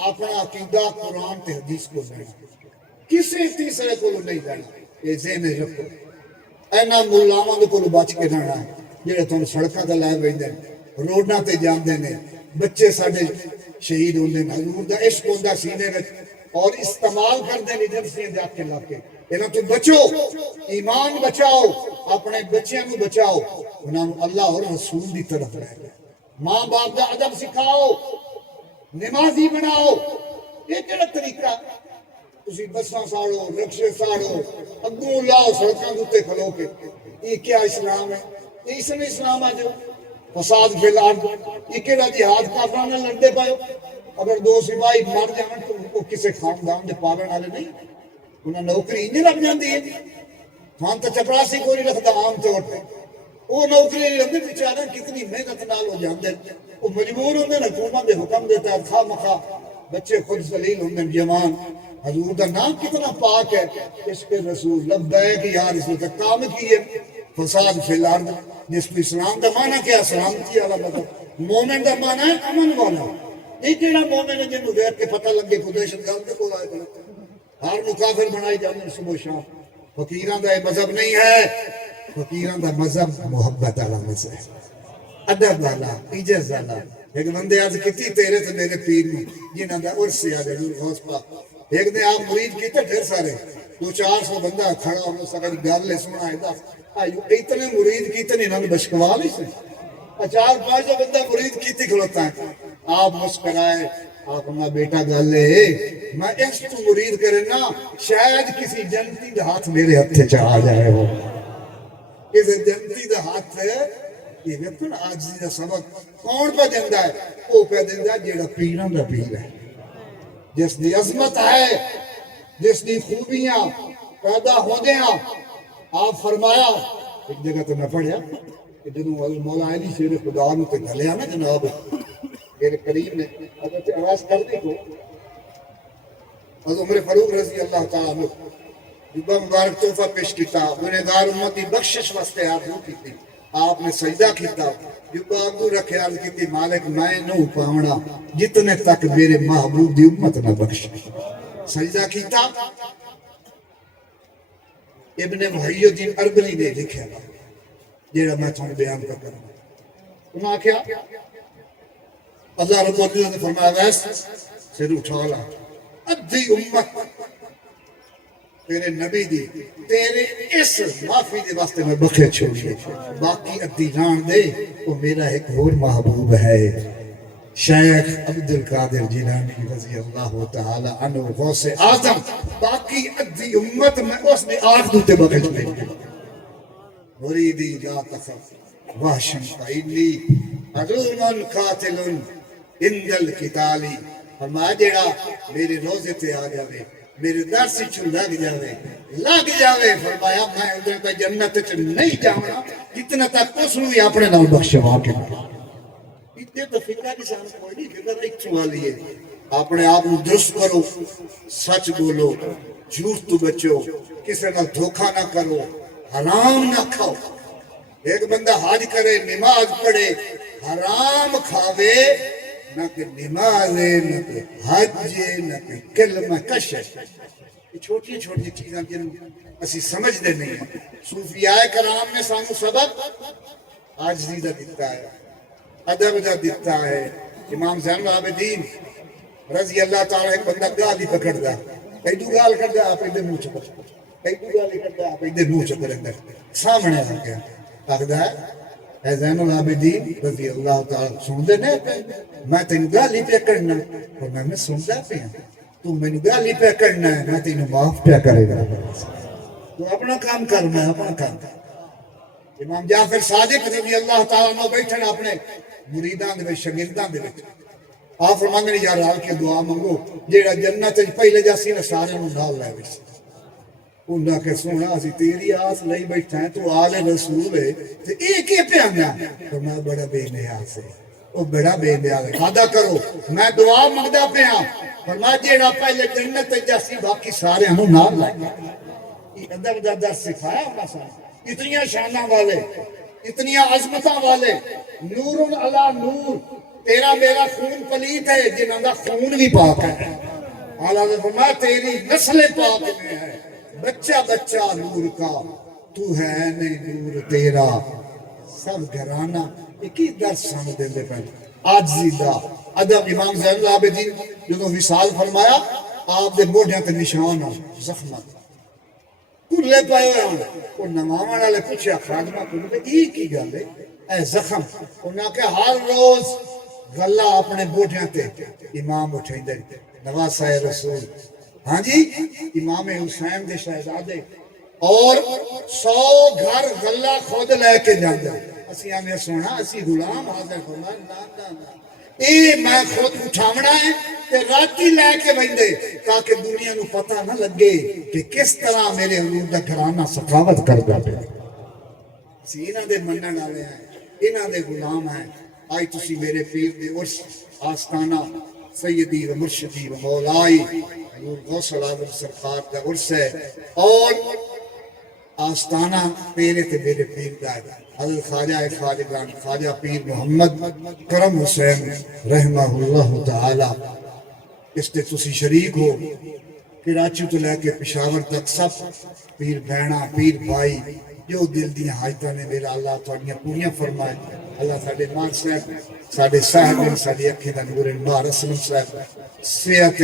اپنا عقیدہ قرآن تے حدیث کو نہیں کسی تیسرے کو نہیں جانا یہ ذہن رکھو اینا مولاواں دے کول بچ کے رہنا ہے جڑے تھانوں سڑکاں تے لے ویندے روڈاں تے جاندے نے بچے ساڈے شہید ہوندے نے حضور دا عشق ہوندا سینے وچ اور استعمال کردے نے جنسیاں دے کے لا کے انہاں تو بچو ایمان بچاؤ اپنے بچیاں نو بچاؤ انہاں نو اللہ اور رسول دی طرف لے جاؤ ماں باپ دا ادب سکھاؤ نمازی بناؤ یہ کیڑا طریقہ تسی بساں ساڑو رکشے ساڑو اگوں لاؤ سڑکاں دے کھلو کے یہ کیا اسلام ہے یہ اس نے اسلام آ جو فساد فی الارض یہ کیڑا جہاد کافراں نال لڑدے پاؤ اگر دو سپاہی مر جان تو وہ کسے خاندان دے پالن والے نہیں انہاں نوکری انج لگ جاندی ہے خان تے چپراسی کوئی نہیں رکھدا عام طور پہ وہ نوکری نہیں رکھدے بیچارے کتنی محنت نال ہو جاندے وہ مجبور ہوندے نے حکومت دے حکم دے تحت خواہ مخواہ بچے خود ذلیل ہوندے جوان حضور دا نام کتنا پاک ہے عشق رسول لبیک یا رسول کا کام کی ہے فساد فی الارض جس کو اسلام دا معنی کیا سلامتی والا مطلب مومن دا معنی ہے امن والا یہ جڑا مومن ہے جنوں دیکھ کے پتہ لگے کو دہشت گرد کو آئے ہر مکافر بنائی جاندے صبح شام فقیراں دا یہ مذہب نہیں ہے فقیراں دا مذہب محبت والا مذہب ہے ادب والا عزت والا ایک بندے آج کتی تیرے تے میرے پیر میں جنہاں دا عرس ہے حضور غوث پاک ایک نے آپ مرید کیتے ڈھیر سارے 200-400 بندہ کھڑا ہو سکا گل سنا ہے آئیو اتنے مرید کیتے نہیں انہوں نے بشکوال ہی سے 4-5 بندہ مرید کیتے کھلوتا ہے آپ مسکرائے آپ اپنا بیٹا گل ہے میں اس تو مرید کرنا شاید کسی جنتی دا ہاتھ میرے ہتھے چاہ جائے ہو کسی جنتی دا ہاتھ یہ ویکھن عاجزی دا سبق کون پہ دیندا ہے او پہ دیندا جیڑا پیراں دا پیر ہے جس دی عظمت ہے جس دی خوبیاں پیدا ہوندیاں آپ فرمایا ایک جگہ تو میں پڑھیا کہ جدوں مولا علی شیر خدا نو تے گھلیا نا جناب میرے قریب نے حضرت آواز کر دی کو حضرت عمر فاروق رضی اللہ تعالیٰ عنہ جبا مبارک تحفہ پیش کیتا گنہگار امتی بخشش واسطے آرزو کیتی آپ نے سجدہ کیتا جبا آگو رکھے عرض کیتی مالک میں نو پاونا جتنے تک میرے محبوب دی امت نہ بخش سجدہ کیتا ابن محی الدین اربلی نے لکھا جیڑا میں تھوڑا بیان کر کرنا انہاں کیا اللہ رب العزت نے فرمایا ویس سر اٹھا لا ادھی امت تیرے نبی دی تیرے اس معافی دے واسطے میں بخے چھوڑیے باقی ادھی جان دے وہ میرا ایک اور محبوب ہے شیخ عبدالقادر جیلانی رضی اللہ تعالی عنہ غوث اعظم باقی ادھی امت میں اس نے آنکھ دوتے بخے چھوڑے مریدی لا تخف وحشن فإنی عدومن قاتل اند القتالی فرمایا جیڑا میرے روزے تے آ جاوے میرے در سے چھو لگ جاوے فرمایا میں ادھر تا جنت چ نہیں جاؤں جتنا تک اس نو ہی اپنے نال بخشوا کے اتنے تو فکر کی سان کوئی نہیں فکر ایک سوالی ہے اپنے آپ کو درست کرو سچ بولو جھوٹ تو بچو کسی نال دھوکا نہ کرو حرام نہ کھاؤ ایک بندہ حج کرے نماز پڑھے حرام کھاوے نہ کہ نماز ہے نہ کہ حج ہے نہ کہ کلمہ کش ہے یہ چھوٹی چھوٹی چیزاں جن اسی سمجھتے نہیں ہیں صوفیاء کرام نے سانو سبق عاجزی دا دیتا ہے ادب دا دیتا ہے امام زین العابدین رضی اللہ تعالیٰ ایک بندہ گالی پکڑ دا ایدو گال کر دا آپ ایدے منہ چکر ایدو گالی کر دا آپ ایدے منہ چکر اندر سامنے آ گیا آگدہ ہے زین العابدین رضی اللہ تعالیٰ سن دے نہیں میں تینو گالی پہ کرنا اور میں سنتا پہ ہوں تو میں نے گالی پہ کرنا ہے میں تینو معاف پہ کرے گا تو اپنا کام کر میں اپنا کام کر امام جعفر صادق رضی اللہ تعالیٰ عنہ بیٹھن اپنے مریدان دے شاگردان دے آپ فرماندے نے یار حال کے دعا منگو جیڑا جنت پہلے جاسی نہ سارے نوں نال لے ویس انہاں کہ سونا اسی تیری آس لئی بیٹھا ہے تو آل رسول ہے تے ایک ہی پہ آنا فرمایا بڑا بے نیاز ہے وہ بڑا بے نیاز ہے وعدہ کرو میں دعا منگدا پہ ہاں فرمایا جیڑا پہلے جنت جاسی باقی سارے نوں نال لے یہ ادب دا درس سکھایا انہاں سانوں اتنی شانہ والے اتنی عظمتاں والے نور علی نور تیرا میرا خون پلیت ہے جنہاں دا خون بھی پاک ہے اعلیٰ نے فرمایا تیری نسل پاک میں ہے بچہ بچہ نور کا تو ہے نہیں نور تیرا سب گھرانا ایک ہی درس سامنے دے دے پہلے عاجزی دا ادب امام زین العابدین جدوں وصال فرمایا آپ دے موڈیاں تے نشان زخمت کلے پائے ہوئے ہیں وہ نمامان والے پوچھے خادمہ کلے ایک ہی گل ہے اے زخم انہاں کہ ہر روز غلہ اپنے بوٹیاں تے امام اٹھیں دے نواسہ رسول ہاں جی امام حسین دے شہزادے اور 100 گھر غلہ خود لے کے جاندے اسی ہمیں سونا اسی غلام حاضر فرمائے نا اے میں خود اٹھاونا ہے تے راتی لے کے بندے تاکہ دنیا نو پتہ نہ لگے کہ کس طرح میرے حضور دا گھرانہ سخاوت کر دا پہ اسی انہاں دے منن والے ہیں انہاں دے غلام ہیں آج تسی میرے پیر دے عرس آستانہ سیدی و مرشدی و مولائی حضور غوث العظم سرکار کا عرس ہے، اور آستانہ پیرے تے میرے پیر دا ہے حضرت خواجہ خواجگان خواجہ پیر محمد کرم حسین رحمہ اللہ تعالی، اس تے تسی شریک ہو۔ کراچی تو لے کے پشاور تک سب پیر بہنا پیر بھائی جو دل دیا حاجتاں نے میرا اللہ تھوڑیاں پوریاں فرمائے۔ اللہ ساڈے مار صاحب ساڈے صاحب ساڈی اکھی دا نور مار اسلم صاحب صحت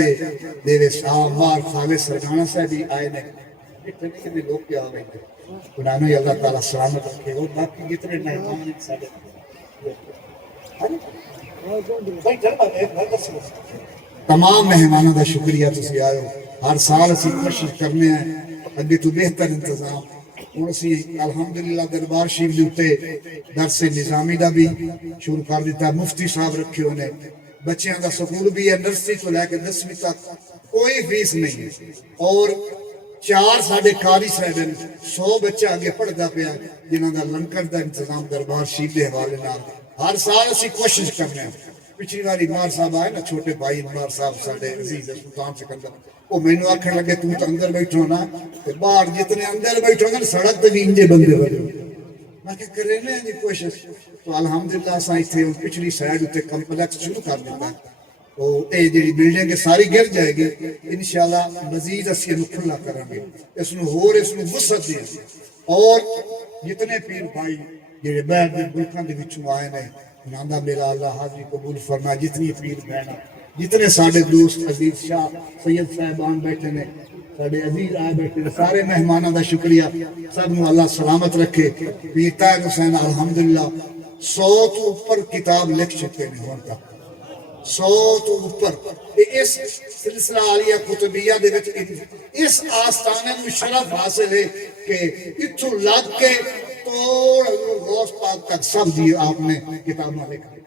دے شاہ مار خالص سرگانا صاحب بھی آئے نے، اتنے لوگ کیا ہوئے تھے انہوں نے اللہ تعالیٰ سلامت رکھے، اور باقی جتنے مہمان ہیں ساڈے تمام مہمانوں کا شکریہ تسی آئے ہو۔ ہر سال اسی کوشش کرنے ہیں اگے تو بہتر انتظام، ہوں اسی الحمدللہ دربار شریف دے درس نظامی دا بھی شروع کر دیتا، مفتی صاحب رکھے ہونے، بچیاں دا سکول بھی ہے نرسری تو لے کے 10ویں تک کوئی فیس نہیں ہے، اور 4 ساڈے قاری صاحب ہیں، 100 بچہ آگے پڑھدا پیا جنہاں دا لنگر دا انتظام دربار شریف دے حوالے نال ہر سال اسی کوشش کرنے ہیں۔ پچھلی باری مار صاحب آئے نا چھوٹے بھائی مار صاحب ساڈے عزیز سلطان سکندر، وہ مینوں آکھن لگے تو اندر بیٹھو نا تے باہر جتنے اندر بیٹھو نا سڑک تے بھی انجے بندے بنے، میں کہ کرے نا جی کوشش، تو الحمدللہ اساں ایتھے پچھلی سائیڈ تے کمپلیکس شروع کر دیتا، وہ اے جڑی بلڈنگ ساری گر جائے گی انشاءاللہ مزید اسی انو کھلا کریں گے، اس نو ہور اس نو وسعت دیں، اور جتنے پیر بھائی جڑے باہر دے ملکاں دے وچوں آئے نے انہاں دا میرا اللہ حاضری قبول فرما، جتنی پیر بہنا جتنے ساڈے دوست عزیز شاہ سید صاحبان بیٹھے نے ساڈے عزیز آئے بیٹھے نے، سارے مہمانوں دا شکریہ، سب نو اللہ سلامت رکھے۔ پیر طاہر حسین الحمدللہ 100 تو اوپر کتاب لکھ چکے نے ہن تک، 100 تو اوپر، اس سلسلہ عالیہ کتبیہ دے وچ اس آستانے میں شرف حاصل ہے کہ اتھوں لگ کے توڑ حضور غوث پاک تک سب دی آپ نے کتاباں لکھ دی۔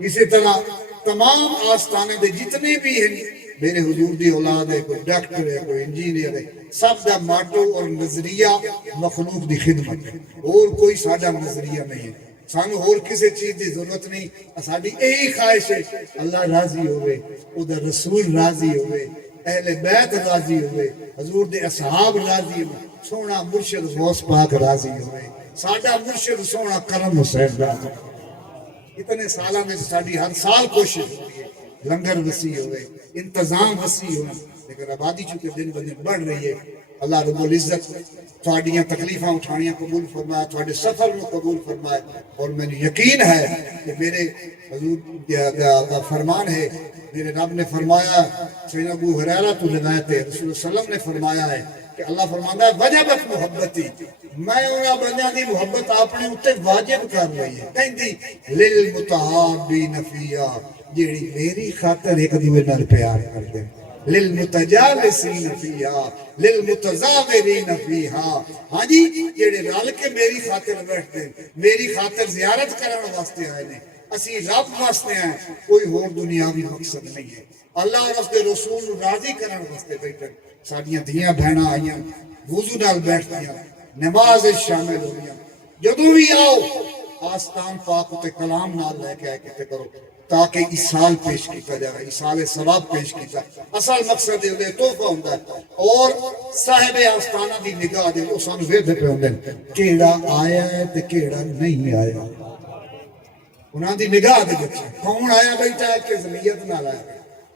اسی طرح تمام آستانے دے جتنے بھی ہیں میرے حضور دی اولاد ہے، کوئی ڈاکٹر ہے کوئی انجینئر ہے، سب دا ماٹو اور نظریہ مخلوق دی خدمت ہے، اور کوئی ساڈا نظریہ نہیں ہے، سانو اور کسی چیز دی ضرورت نہیں، ساڈی یہی خواہش ہے اللہ راضی ہوئے، او دا رسول راضی ہوئے، اہل بیت راضی ہوئے، حضور دے اصحاب راضی ہوئے، سونا مرشد غوث پاک راضی ہوئے، ساڈا مرشد سونا کرم حسین راضی ہوئے۔ اتنے سالہ میں ساڑی ہر سال کوشش ہوئی ہے لنگر وسیع ہوئے، انتظام وسیع ہوئے، لیکن آبادی چونکہ دن بدن بڑھ رہی ہے، اللہ رب العزت تھوڑیاں تکلیفاں اٹھانیاں قبول فرمائے، تھوڑے سفر میں قبول فرمائے، اور میں نے یقین ہے کہ میرے حضور کا فرمان ہے، میرے رب نے فرمایا، سیدنا ابو ہریرہ تو روایت ہے، رسول اللہ صلی اللہ علیہ وسلم نے فرمایا ہے کہ اللہ فرماتا ہے وجبت محبتی، میں انہاں بندیاں دی محبت اپنے اوتے واجب کر رہی ہے، کہندی للمتحابین فیہا، جیڑی میری خاطر ایک دوسرے نال پیار کر دے، للمتجالسین فیہا للمتزاورین فیہا، ہاں جی جیڑے رل کے میری خاطر بیٹھ دے، میری خاطر زیارت کرن واسطے آئے نے، اسی رب واسطے ہیں، کوئی اور دنیاوی مقصد نہیں ہے، اللہ اور اس کے رسول راضی کرن واسطے بیٹھے، ساڈیاں دھیاں بہناں آئیاں وضو نال بیٹھدیاں، نماز شامل ہوئیاں، جدوں بھی آؤ آستان پاک تے کلام نال لے کے آئے کتے کرو، تاکہ اسال پیش کیتا جائے، اسال ثواب پیش کیتا، اصل مقصد ہے تحفہ ہوندا ہے، اور صاحب آستانہ دی نگاہ دے وہ سانو ویکھدے پے ہوندے کیڑا آیا ہے تے کیڑا نہیں آیا، انہاں دی نگاہ دے وچ کون آیا بیٹھا ہے کہ ضمیت نال آیا،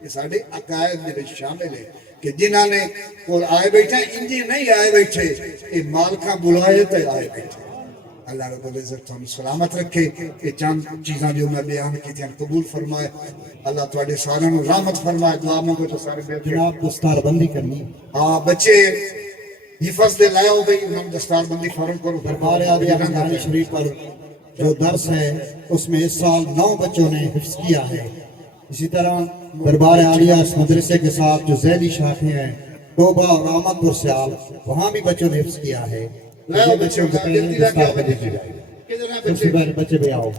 یہ ساڈے عقائد دے وچ شامل ہے کہ جنہاں نے کول آئے بیٹھے انجی نہیں آئے بیٹھے، یہ مالکاں بلائے تے آئے بیٹھے۔ اللہ رب العزت ہم سلامت رکھے، یہ چند چیزاں جو میں بیان کی تھیں قبول فرمائے، اللہ تواڈے سارے نوں رحمت فرمائے، دعا مانگو تو سارے بیٹھے جناب دستار بندی کرنی، ہاں بچے حفظ دے لائے ہو بھئی انہوں دستار بندی فوراً کرو، دربار عالیہ حمدانی شریف پر جو درس ہے اس میں اس سال 9 بچوں نے حفظ کیا ہے، اسی طرح دربار عالیہ اس مدرسے کے ساتھ جو ذیلی شاخیں ہیں ٹوبہ اور احمد پور سیال، وہاں بھی بچوں نے حفظ کیا ہے، لائے ہو بچے دستار بندی کی جائے، کدھر ہیں سب سے بچے؟ پہلے بچے بھی آؤ،